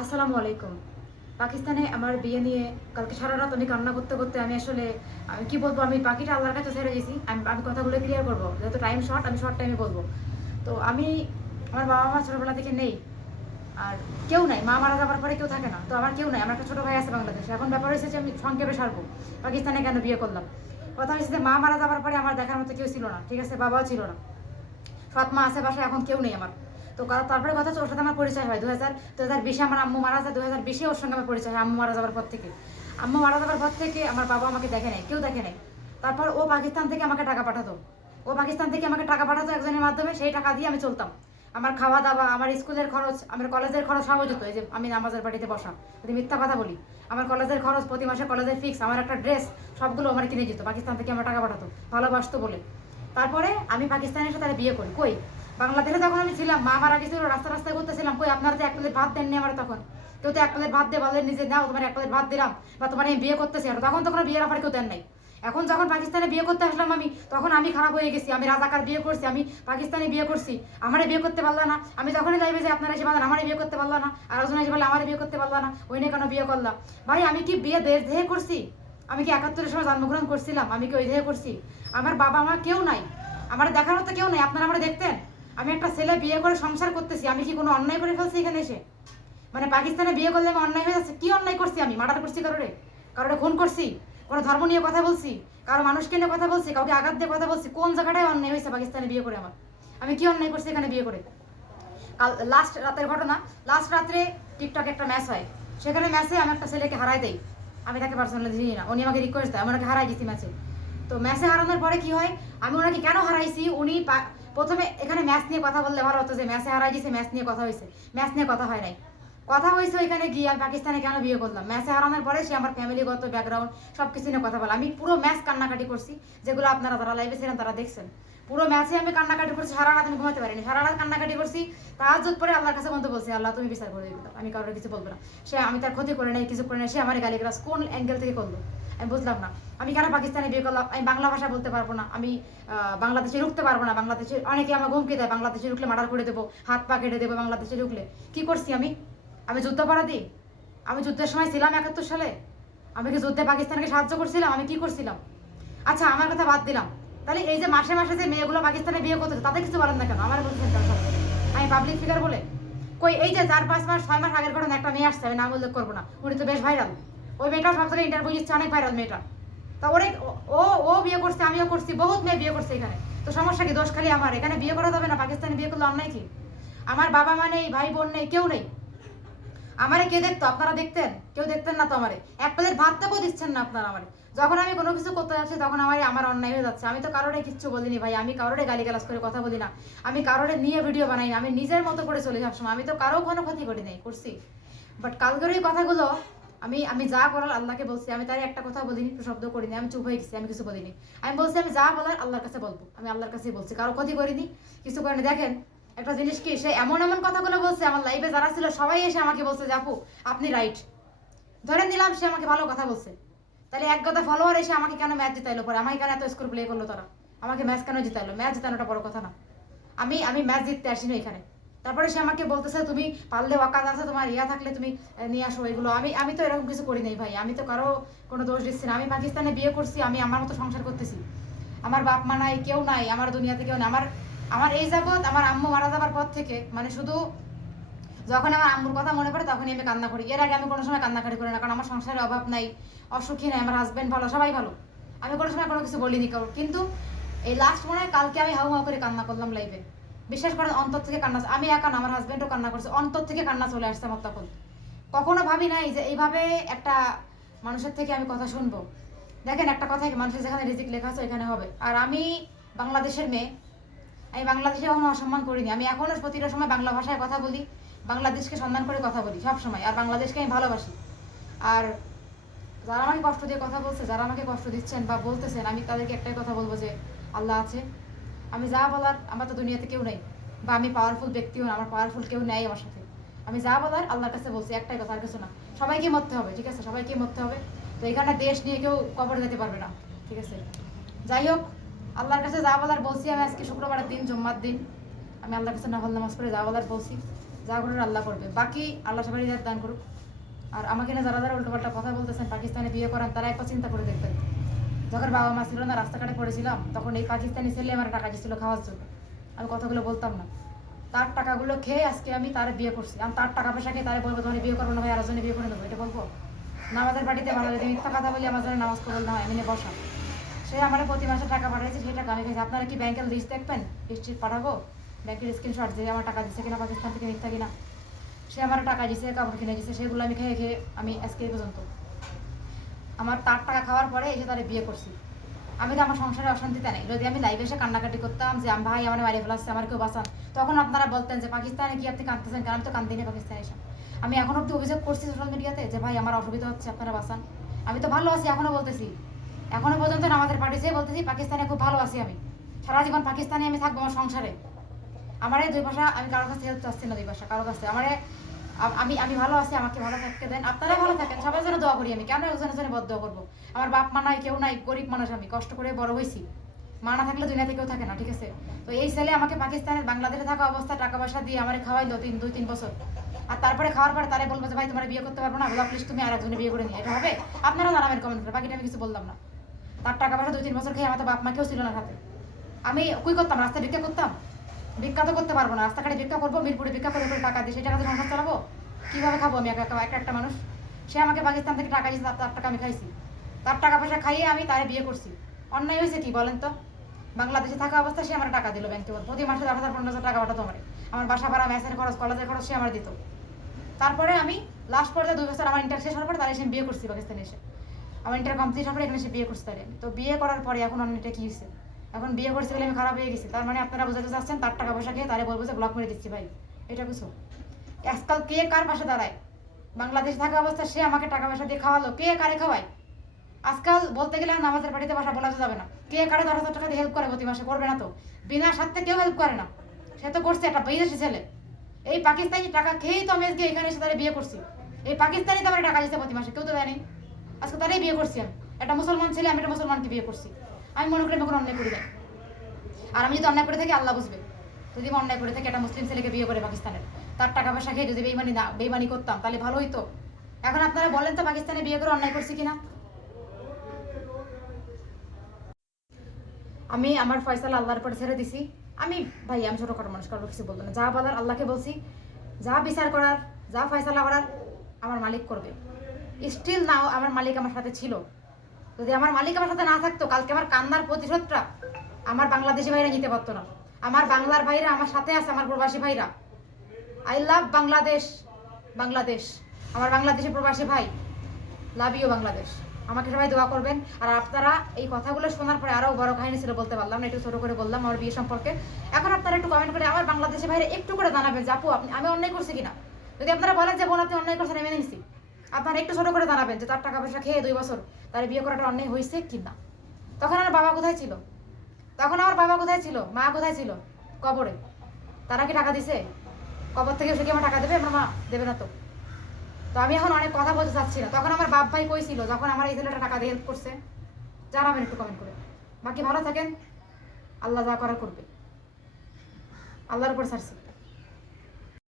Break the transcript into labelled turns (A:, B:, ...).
A: আসসালামু আলাইকুম। পাকিস্তানে আমার বিয়ে নিয়ে কালকে সারা রাত আমি কান্না করতে করতে আমি আসলে, আমি কি বলব, আমি পাখিটা আল্লাহর কাছে ছেড়ে গেছি আমি আমি কথাগুলো ক্লিয়ার করব। যেহেতু টাইম শর্ট আমি শর্ট টাইমে বলব। তো আমি আমার বাবা মা ছোটোবেলা থেকে নেই। আর কেউ নাই, মা মারা যাওয়ার পরে কেউ থাকে না। তো আমার কেউ নাই, আমার একটা ছোটো ভাই আছে বাংলাদেশে। এখন ব্যাপার হয়েছে যে আমি সংক্ষেপে সারবো। পাকিস্তানে কেন বিয়ে করলাম? কথা হয়েছে যে মা মারা যাবার পরে আমার দেখার মতো কেউ ছিল না, ঠিক আছে, বাবাও ছিল না। সৎ মা আছে বাসায়, এখন কেউ নেই আমার। তো তারপরে কথা হচ্ছে ওর সাথে আমার পরিচয় হয়। দু হাজার দু হাজার বিশে আমার আম্মু মারা যায় দু হাজার বিশে ওর সঙ্গে আমার পরিচয় হয়, আম্মু মারা যাওয়ার পর থেকে। আম্মু মারা যাওয়ার পর থেকে আমার বাবা আমাকে দেখে নেয় কেউ দেখে নেয় তারপর ও পাকিস্তান থেকে আমাকে টাকা পাঠাতো। ও পাকিস্তান থেকে আমাকে টাকা পাঠাতো একজনের মাধ্যমে, সেই টাকা দিয়ে আমি চলতাম। আমার খাওয়া দাওয়া আমার স্কুলের খরচ, আমার কলেজের খরচ সব যেত এই যে আমি নামাজের বাড়িতে বসা, যদি মিথ্যা কথা বলি, আমার কলেজের খরচ, প্রতি মাসে কলেজের ফিক্স আমার একটা ড্রেস সবগুলো আমার কিনে যেত পাকিস্তান থেকে আমার টাকা পাঠাতো, ভালোবাসতো বলে। তারপরে আমি পাকিস্তানের সাথে বিয়ে করি। কই? বাংলাদেশে যখন আমি ছিলাম, মা মারা গেছিল, রাস্তা রাস্তায় করতেছিলাম কই আপনারা তো এক প্লেট ভাত দেননি আমার তখন। কেউ তো এক প্লেট ভাত দিয়ে বলেন নিজে, নাও, তোমার এক প্লেট ভাত দিলাম বা তোমার আমি বিয়ে করতেছি আর। তখন তো কোনো বিয়ের অফার কেউ দেন নাই। এখন যখন পাকিস্তানে বিয়ে করতে আসলাম আমি, তখন আমি খারাপ হয়ে গেছি। আমি রাজাকার বিয়ে করছি, আমি পাকিস্তানে বিয়ে করছি। আমারে বিয়ে করতে পারল না। আমি যখনই যাইবে যে আপনারা এসে বলেন, আমারে বিয়ে করতে পারল না। আর একজন এসে বলে, আমারে বিয়ে করতে পারল না। ওই নিয়ে কেন বিয়ে করলাম ভাই, আমি কি বিয়ে দেশ দেহে করছি? আমি কি একাত্তরের সময় জন্মগ্রহণ করছিলাম? আমি কি ওই দেহে করছি? আমার বাবা মা কেউ নাই। আমার দেখার মতো কেউ নাই। আপনারা আমার দেখতেন? আমি একটা ছেলে বিয়ে করে সংসার করতেছি, আমি কি কোনো অন্যায় করে ফেলছি এখানে এসে? মানে পাকিস্তানে বিয়ে করলে আমি অন্যায় হয়ে যাচ্ছে, কি অন্যায় করছি আমি? মার্ডার করছি কারোরে? কারোরে খুন করছি? কোনো ধর্ম নিয়ে কথা বলছি? কারও মানুষকে নিয়ে কথা বলছি? কাউকে আঘাত দিয়ে কথা বলছি? কোন জায়গাটায় অন্যায় হয়েছে পাকিস্তানে বিয়ে করে আমার? আমি কি অন্যায় করছি এখানে বিয়ে করে? কাল লাস্ট রাতের ঘটনা লাস্ট রাত্রে টিকটক একটা ম্যাচ হয়। সেখানে ম্যাচে আমি একটা ছেলেকে হারাই দেই। আমি তাকে পার্সোনালি চিনি না। উনি আমাকে রিকোয়েস্ট দেয়, আমি ওনাকে হারাই গেছি ম্যাচে তো ম্যাচে হারানোর পরে কি হয়? আমি ওনাকে কেন হারাইছি? উনি প্রথমে এখানে ম্যাচ নিয়ে কথা বললে ভালো হতো যে ম্যাচে হারাই গেছে ম্যাচ নিয়ে কথা হয়েছে। ম্যাচ নিয়ে কথা হয় নাই। কথা হয়েছে ওইখানে গিয়ে আমি পাকিস্তানে কেন বিয়ে করলাম? ম্যাচে হারানোর পরে সে আমার ফ্যামিলিগত ব্যাকগ্রাউন্ড সব কিছু নিয়ে কথা বলে। আমি পুরো ম্যাচ কান্নাকাটি করছি, যেগুলো আপনারা যারা লাইভে ছিলেন তারা দেখছেন। পুরো ম্যাচে আমি কান্নাকাটি করছি, সারা রাত আমি ঘুমাতে পারিনি। সারা রাত কান্নাকাটি করছি তাহাজত পরে আল্লাহর কাছে বলতে বলছি, আল্লাহ, তুমি বিচার করে দিবে। আমি কারোর কিছু বলব না। সে, আমি তার ক্ষতি করে নাই, কিছু করে নাই, সে আমার গালি গ্লাস কোন অ্যাঙ্গেল থেকে করল? আমি বুঝলাম না। আমি কেন পাকিস্তানে বিয়ে করলাম? আমি বাংলা ভাষা বলতে পারব না। আমি বাংলাদেশে রুখতে পারব না। বাংলাদেশে অনেকে আমার হুমকি দেয়, বাংলাদেশে রুখলে মার্ডার করে দেবো, হাত পা কেটে দেবো বাংলাদেশে রুখলে। কি করছি আমি? আমি যুদ্ধাপরাধী আমি যুদ্ধের সময় ছিলাম একাত্তর সালে। আমি কি যুদ্ধে পাকিস্তানকে সাহায্য করছিলাম? আমি কি করছিলাম? আচ্ছা আমার কথা বাদ দিলাম। তাহলে এই যে মাসে মাসে যে মেয়েগুলো পাকিস্তানে বিয়ে করতেছে, তাদের কিছু বলেন না কেন? আমার বলছেন কেন? আমি পাবলিক ফিগার বলে। কই, এই যে চার, পাঁচ মাস, ছয় মাস আগের ঘটনা, একটা মেয়ে আসছে, আমি নাম উল্লেখ করব না। উনি তো বেশ ভাইরাল ওই মেয়েটা সব জায়গায় ইন্টারভিউ দিচ্ছে, অনেক ভাইরাল মেয়েটা। তা ওরে, ও ও বিয়ে করছে, আমিও করছি, বহুত মেয়ে বিয়ে করছে এখানে। তো সমস্যা কি? দোষ খালি আমার। এখানে বিয়ে করা যাবে না, পাকিস্তানে বিয়ে করলে অন্যায় কি? আমার বাবা মা নেই, ভাই বোন নেই, কেউ নেই। আমারে কে দেখতো? আপনারা দেখতেন? কেউ দেখতেন না তো আমারে? এক প্লেট ভাত দেবো দিচ্ছেন না আপনারা আমারে। যখন আমি কোনো কিছু করতে যাচ্ছি, তখন আমার আমার অন্যায় হয়ে যাচ্ছে। আমি তো কারোরে কিচ্ছু বলিনি ভাই, আমি কারোরে গালি গালাজ করে কথা বলি না। আমি কারোরে নিয়ে ভিডিও বানাই না। আমি নিজের মতো করে চলি সবসময়। আমি তো কারও কোনো ক্ষতি করি নাই, করছি। বাট কালকের ওই কথাগুলো, আমি আমি যা করার আল্লাহকে বলছি, আমি তার একটা কথা বলিনি শব্দ করিনি, আমি চুপ হয়ে গেছি, আমি কিছু বলিনি। আমি বলছি, আমি যা বলার আল্লাহর কাছে বলব। আমি আল্লাহর কাছেই বলছি, কারও ক্ষতি করিনি, কিছু করিনি। দেখেন একটা জিনিস কি, সে এমন এমন কথাগুলো বলছে, আমার লাইফে যারা ছিল, সবাই এসে আমাকে বলছে যে, আপু, আপনি রাইট ধরে নিলাম সে আমাকে ভালো কথা বলছে। তাহলে এক কথা ফলোয়ার এসে আমাকে কেন ম্যাচ জিতাইলো পরে? আমাকে কেন এত স্কোর প্লে করল তারা? আমাকে ম্যাচ কেন জিতাইলো? ম্যাচ জিতানোটা বড় কথা না। আমি আমি ম্যাচ জিততে আসিনি এখানে। তারপরে সে আমাকে বলতেছে, তুমি পারলে ওয়াকাত আছে, তোমার ইয়া থাকলে তুমি নিয়ে আসো এগুলো। আমি আমি তো এরকম কিছু করি নাই ভাই। আমি তো কারও কোনো দোষ দিচ্ছি না। আমি পাকিস্তানে বিয়ে করছি, আমি আমার মতো সংসার করতেছি। আমার বাপ মা নাই, কেউ নাই, আমার দুনিয়াতে কেউ নাই। আমার আমার এই যাবৎ আমার আম্মু মারা যাবার পর থেকে মানে শুধু যখন আমার আম্মুর কথা মনে পড়ে তখনই আমি কান্না করি। এর আগে আমি কোনো সময় কান্নাকাটি করি না, কারণ আমার সংসারে অভাব নাই অসুখী নাই, আমার হাজবেন্ড ভালো, সবাই ভালো। আমি কোনো সময় কোনো কিছু বলিনি কারও কিন্তু এই লাস্ট মনে হয় কালকে আমি হাউ হাউ করে কান্না করলাম লাইভে বিশ্বাস করেন অন্তর থেকে কান্না, আমি একা আমার হাজবেন্ডও কান্না করছে। অন্তর থেকে কান্না চলে আসছে আমার তখন। কখনো ভাবি নাই যে এইভাবে একটা মানুষের থেকে আমি কথা শুনব। দেখেন একটা কথা মানুষের যেখানে রিজিক লেখা আছে ওইখানে হবে। আর আমি বাংলাদেশের মেয়ে আমি বাংলাদেশে কখনো অসম্মান করিনি। আমি এখনও প্রতিটা সময় বাংলা ভাষায় কথা বলি, বাংলাদেশকে সম্মান করে কথা বলি, সব সময়। আর বাংলাদেশকে আমি ভালোবাসি। আর যারা আমাকে কষ্ট দিয়ে কথা বলছে, যারা আমাকে কষ্ট দিচ্ছেন বা বলতেছেন, আমি তাদেরকে একটাই কথা বলব যে, আল্লাহ আছে। আমি যা বলার, আমার তো দুনিয়াতে কেউ নেই। বা আমি পাওয়ারফুল ব্যক্তিও না, আমার পাওয়ারফুল কেউ নেই আমার সাথে। আমি যা বলার, আল্লাহর কাছে বলছি, একটাই কথা, আর কিছু না। সবাইকে মরতে হবে, ঠিক আছে? সবাইকে মরতে হবে। তো এখানে দেশ নিয়ে কেউ কবর যেতে পারবে না, ঠিক আছে? যাই হোক আল্লাহর কাছে যা বলার বলছি, আমি আজকে শুক্রবারের দিন, জুম্মার দিন, আমি আল্লাহর কাছে নফল নামাজ পড়ে যা বলার বলছি, যা করে আল্লাহ করবে। বাকি আল্লাহ সবাই দান করুক। আর আমাকে না যারা যারা উল্টোপাল্টা কথা বলতেছেন, পাকিস্তানে বিয়ে করেন, তারা একবার চিন্তা করে দেখবেন। যখন বাবা মা ছিল না, রাস্তাঘাটে পড়েছিলাম, তখন এই পাকিস্তানি ছেলে আমার টাকা দিয়েছিল খাওয়ার জন্য। আমি কথাগুলো বলতাম না। তার টাকাগুলো খেয়ে আজকে আমি তার বিয়ে করছি। আমি তার টাকা পয়সা খেয়ে তারে বলব, তোমার বিয়ে করব না ভাই আরেকজনে বিয়ে করে দেবো। এটা বলব? নামাজের বাড়িতে ভালো যদি মিথ্যা কথা বলি, আমার জন্য নামাজ করব না এমনি বসা সে আমার প্রতি মাসে টাকা পাঠাইছে, সেই টাকা আমি আপনারা কি ব্যাংকের লিস্ট দেখবেন? লিস্ট পাঠাবো? ব্যাংকের স্ক্রিনশট যে আমার টাকা দিচ্ছে কিনা, পাকিস্তান থেকে মিথ্যা কিনা। সে আমার টাকা দিছে, কাপড় কিনে দিছে, সেগুলো আমি খেয়ে খেয়ে আমি আজকে পর্যন্ত। আমার তার টাকা খাওয়ার পরে এসে তারা বিয়ে করছি। আমি তো আমার সংসারে অশান্তিতে নেই। যদি আমি লাইভে এসে কান্নাকাটি করতাম যে, আমি ভাই, আমার মারিয়ে ফেলাচ্ছে, আমার কেউ বাঁচান। তখন আপনারা বলতেন যে, পাকিস্তানে কি আপনি কাঁদতেছেন কারণ আমি তো কান্দিনি পাকিস্তানে এসে। আমি এখন অব্দি অভিযোগ করছি সোশ্যাল মিডিয়াতে যে, ভাই, আমার অসুবিধা হচ্ছে, আপনারা বাঁচান। আমি তো ভালো আছি এখনও বলতেছি। এখনও পর্যন্ত আমাদের পার্টিতে বলতেছি, পাকিস্তানে খুব ভালো আছি আমি। সারা জীবন পাকিস্তানে আমি থাকব আমার সংসারে। আমার দুই ভাষা, আমি কারোর কাছে হেল্প চাচ্ছি না দুই ভাষা কারোর কাছে। আমার আমি আমি ভালো আছি, আমাকে ভালো থাকতে দেন। আপনারা ভালো থাকেন সবাই যেন দোয়া করি আমি, কেন একজনের জন্য বদ দোয়া করব? আমার বাপ মা নাই, কেউ নাই, গরিব মানুষ আমি, কষ্ট করে বড় হয়েছি। মা না থাকলে দুনিয়াতে কেউ থাকে না, ঠিক আছে? তো এই ছেলে আমাকে পাকিস্তানের বাংলাদেশে থাকা অবস্থা টাকা পয়সা দিয়ে আমার খাওয়াইলো তিন, দুই, তিন বছর। আর তারপরে খাওয়ার পরে তারে বলব যে, ভাই, তোমার বিয়ে করতে পারব না। প্লিজ তুমি আর একজনে বিয়ে করে নিয়ে এটা হবে? আপনারা জানাবেন কমেন্ট করে, বাকিটা আমি কিছু বললাম না। তার টাকা পয়সা দুই তিন বছর খেয়ে আমার তো বাপ মা কেউ ছিল না হাতে আমি কুই করতাম? রাস্তায় ভিক্ষা করতাম? ভিক্ষা তো করতে পারব না। রাস্তাঘাটে ভিক্ষা করব, মিরপুরে ভিক্ষা করে করে টাকা দিয়ে। সেই টাকা দিয়ে সংসার চালাবো? কীভাবে খাব আমি একা একা? একটা একটা মানুষ। সে আমাকে পাকিস্তান থেকে টাকা দিয়েছে, তার টাকা আমি খাইছি। তার টাকা পয়সা খাইয়ে আমি তারে বিয়ে করছি। অন্যায় হয়েছে কি বলেন তো? বাংলাদেশে থাকা অবস্থায় সে আমার টাকা দিল ব্যাংকে প্রতি মাসে দশ হাজার, পনেরো হাজার টাকা পাঠাতো আমার আমার বাসা ভাড়া ম্যাচের খরচ, কলেজের খরচ সে আমার দিত। তারপরে আমি লাস্ট পর্যায়ে দুই বছর আমার ইন্টার শেষ হওয়ার পর তারা এসে বিয়ে করছি পাকিস্তানে এসে। আমার ইন্টার কমপ্লিট হওয়ার পরে এখানে এসে বিয়ে করতে তারে তো বিয়ে করার পরে এখন অন্যটা কি হয়েছে? এখন বিয়ে করছি বলে আমি খারাপ হয়ে গেছি। তার মানে আপনারা বোঝাতে চাচ্ছেন, তার টাকা পয়সা খেয়ে তারে বলব যে ব্লক মেরে দিচ্ছি ভাই। এটা কিছু আজকাল কে কার পাশে দাঁড়ায়? বাংলাদেশ থাকা অবস্থা সে আমাকে টাকা পয়সা দিয়ে খাওয়ালো, কে কারে খাওয়ায়? আজকাল বলতে গেলে আমাদের বাড়িতে বাসা বলা যাবে না। কে কারে দশ টাকা দিয়ে হেল্প করে প্রতি মাসে? করবে না তো। বিনা স্বার্থে কেউ হেল্প করে না। সে তো করছে, একটা বিদেশি ছেলে। এই পাকিস্তানি টাকা খেয়েই তো আমি এখানে এসে তারা বিয়ে করছি। এই পাকিস্তানি তো আমার টাকা দিচ্ছে প্রতি মাসে, কেউ তো দেয়নি আজকে তারাই বিয়ে করছি। আমি একটা মুসলমান ছেলে, আমি একটা মুসলমানকে বিয়ে করছি। আমি মনে করি আমি কোনো অন্যায় করি না আর আমি যদি অন্যায় করে থাকি, আল্লাহ বুঝবে। যদি আমি অন্যায় করে থাকি, একটা মুসলিম ছেলেকে বিয়ে করে পাকিস্তানের তার টাকা পয়সা খেয়ে যদি বেইমানি না, বেইমানি করতাম, তাহলে ভালো হইতো। এখন আপনারা বলেন তো পাকিস্তানে বিয়ে করে অন্যায় করছি কিনা? আমি আমার ফয়সালা আল্লাহর পরে ছেড়ে দিছি। আমি, ভাই, আমি ছোটো খাটো মানুষ কারও কিছু বলব না। যা বলার আল্লাহকে বলছি। যা বিচার করার, যা ফয়সালা করার, আমার মালিক করবে। স্টিল নাও আমার মালিক আমার সাথে ছিল। যদি আমার মালিক আমার সাথে না থাকতো, কালকে আমার কান্নার প্রতিশোধটা আমার বাংলাদেশি ভাইরা নিতে পারতো না। আমার বাংলার ভাইরা আমার সাথে আছে, আমার প্রবাসী ভাইরা। আই লাভ বাংলাদেশ বাংলাদেশ আমার বাংলাদেশি প্রবাসী ভাই লাভ ইউ বাংলাদেশ আমাকে সবাই দোয়া করবেন। আর আপনারা এই কথাগুলো শোনার পরে আরও বড় কাহিনী ছিল বলতে পারলাম না, একটু ছোটো করে বললাম আমার বিয়ে সম্পর্কে। এখন আপনারা একটু কমেন্ট করে আমার বাংলাদেশি ভাইরা একটু করে জানাবেন যে, আপু, আপনি, আমি অন্যায় করছি কিনা? যদি আপনারা বলেন যে, বোন, আপনি অন্যায় করছেন, আমি মেনে নিছি। আপনারা একটু ছোটো করে দাঁড়াবেন যে তার টাকা পয়সা খেয়ে দুই বছর তার বিয়ে করাটা অন্যায় হয়েছে কি না? তখন আমার বাবা কোথায় ছিল? তখন আমার বাবা কোথায় ছিল? মা কোথায় ছিল? কবরে। তারা কি টাকা দিছে? কবর থেকে এসে কি আমার টাকা দেবে? আমার মা দেবে না তো। তো আমি এখন অনেক কথা বলতে চাচ্ছি না। তখন আমার বাপ ভাই কই ছিল? যখন আমার এই ছেলেটা টাকা দিয়ে হেল্প করছে, জানাবেন একটু কমেন্ট করে। বাকি ভালো থাকেন। আল্লাহ যা করার করবে। আল্লাহর উপর ছাড়ছি।